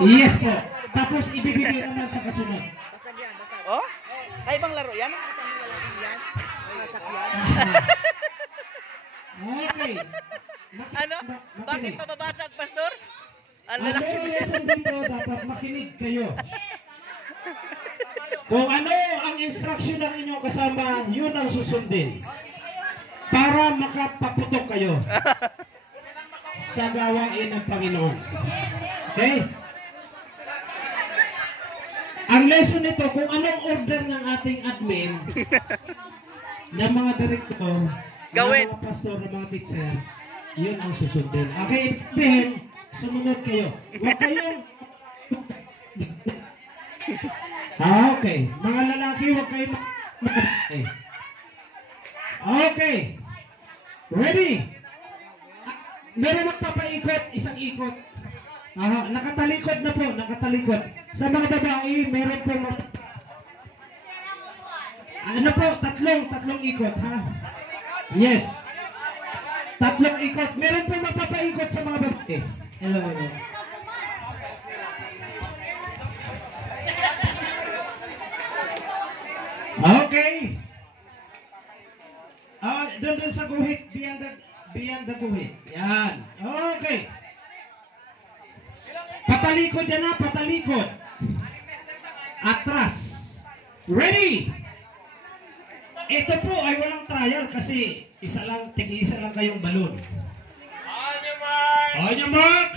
Yes po. Tapos ibibigay naman sa kasunod. Oh? Ay, ibang laro yan? Okay. Ano? Bakit mababasag, Pastor? Ang very lesson dito, dapat makinig kayo. Kung ano ang instruction ng inyong kasama, yun ang susundin. Para makapaputok kayo sa gawain ng Panginoon. Okay? Ang lesson nito, kung anong order ng ating admin, ng mga direktor, ng mga pastor, ng mga teacher, yun ang susundin. Okay, ibig sabihin, sumunod kayo. Huwag kayong... okay. Mga lalaki, huwag kayong... Okay. Ready? Meron magpapaikot, isang ikot. Nakatalikod na po, nakatalikod. Sa mga babae, meron po ano po, tatlong ikot, ha? Yes. Tatlong ikot. Meron po magpapaikot sa mga babae. Hello. Okay. Doon sa guhit, beyond the guhit. Yan. Okay. Patalikod yan na, patalikod. Atras. Ready? Ito po ay walang trial kasi tig-isa lang kayong balon. On your mark.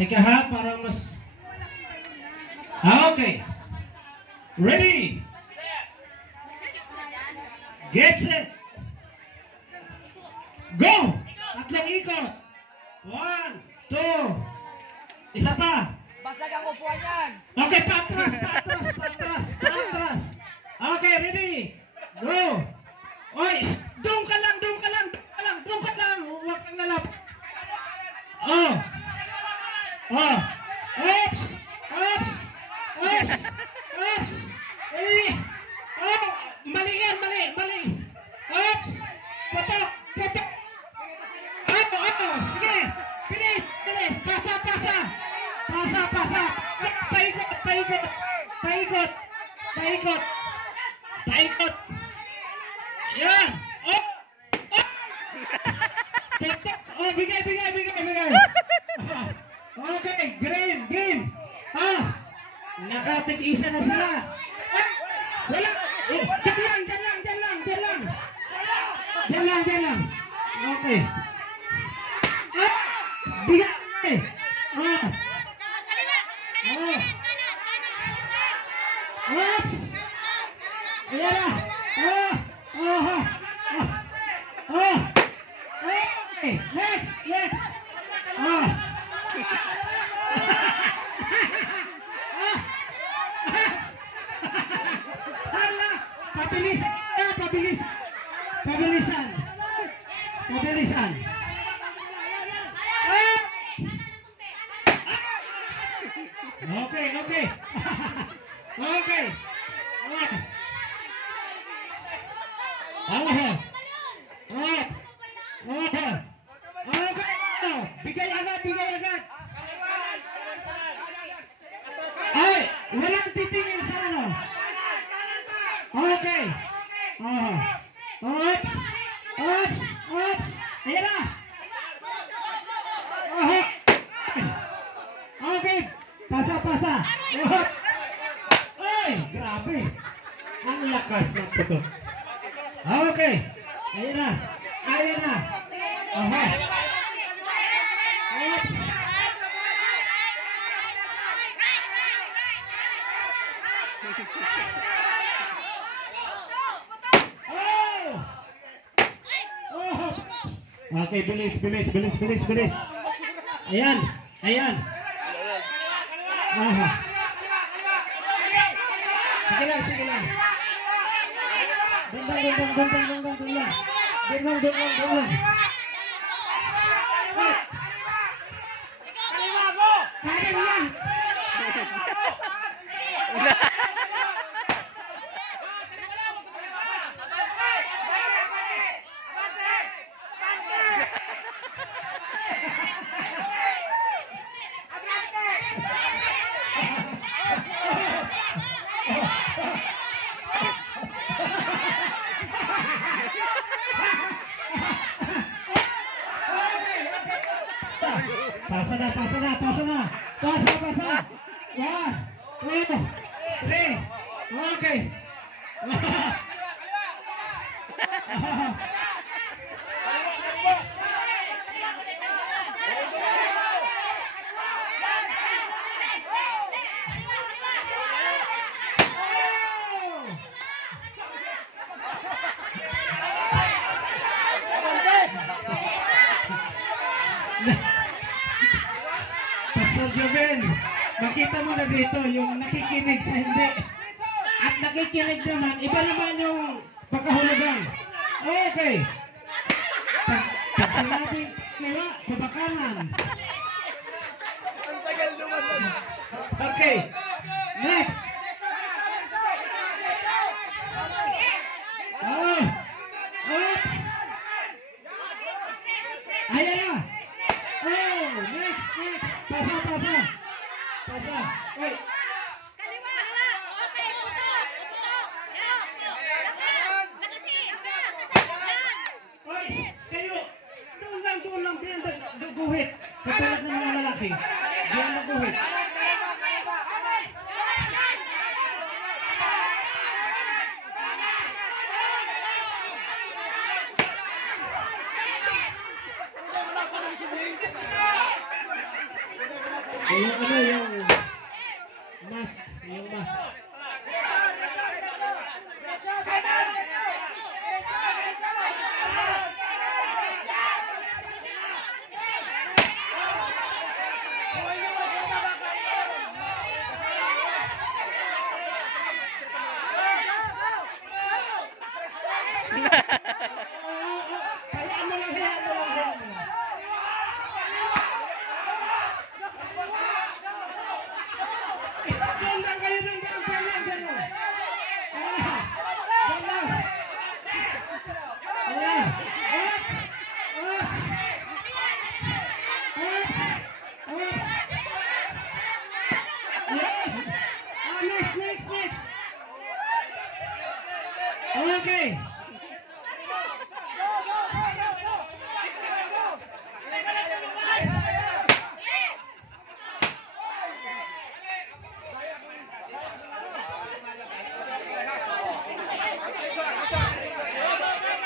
Teka ha, para mas... Okay. Ready? Get set. Go! Tatlong ikot. 1, 2. Isa pa. Basag ang upuan yan. Okay, patras. Okay, ready? Go! Oy, doon ka lang. Huwag kang lalap. Oops! Mali yan, mali. Oops! Patok! Sige! Bilis! Pasa! Paikot! Yan! Bigay! Okay, green! Nakatig-isa na sila. Wala! Diyan lang. Okay. Bigay! Oops! Ayan na! Okay, next! Pabilisan! Okay. Bigay agad. Ay, walang titingin sa ano. Okay. Oops. Ayan na. Okay. Pasa. Ay, grabe. Ang lakas ng putok. Okay. Ayan na. Oops. Okay, bilis. Ayan. Sige lang. Doon lang. Kaya yan. Pasa na, pasa na, pasa na. Pasa, pasa. 1, 2, 3. Okay. Pastor Joven, makita mo na dito yung nakikinig sa hindi. At nakikinig naman, iba naman yung pagkahulugan. Okay. Pag sinabing kaya, kabakanan. Okay. Next. Oh. Oops. Ayan na. Oh, next. Pasa. Pasa. Wait. Oy, kayo. Doon lang. Diyan guhit. Katulad ng mga lalaki. Diyan maguhit. Yung mask. Next. Okay.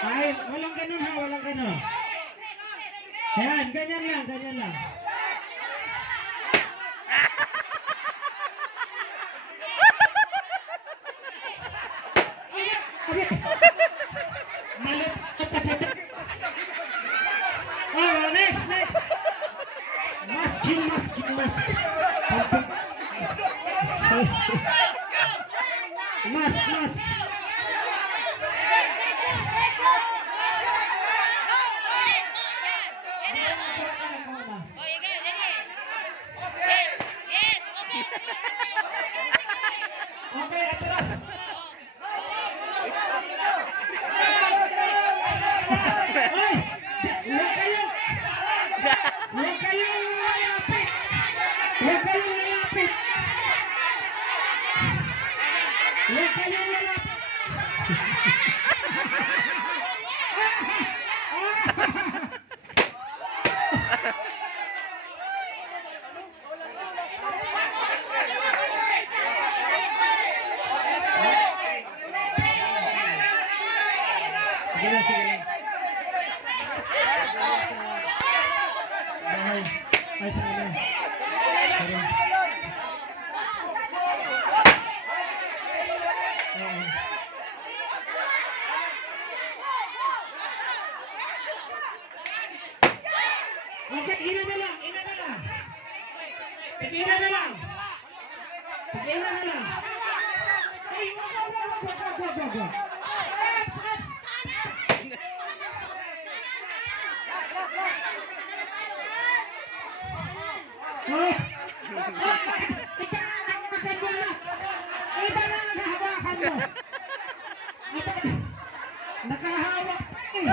Ay, walang ganun. Ayan, ganyan lang. Oh, next. Mask. Okay, atras. Ay, huwag kayong lalapit. Sige. Ay, sana. Okay, ina na lang. Tigina na lang. Ay, wag. Nakahawak eh.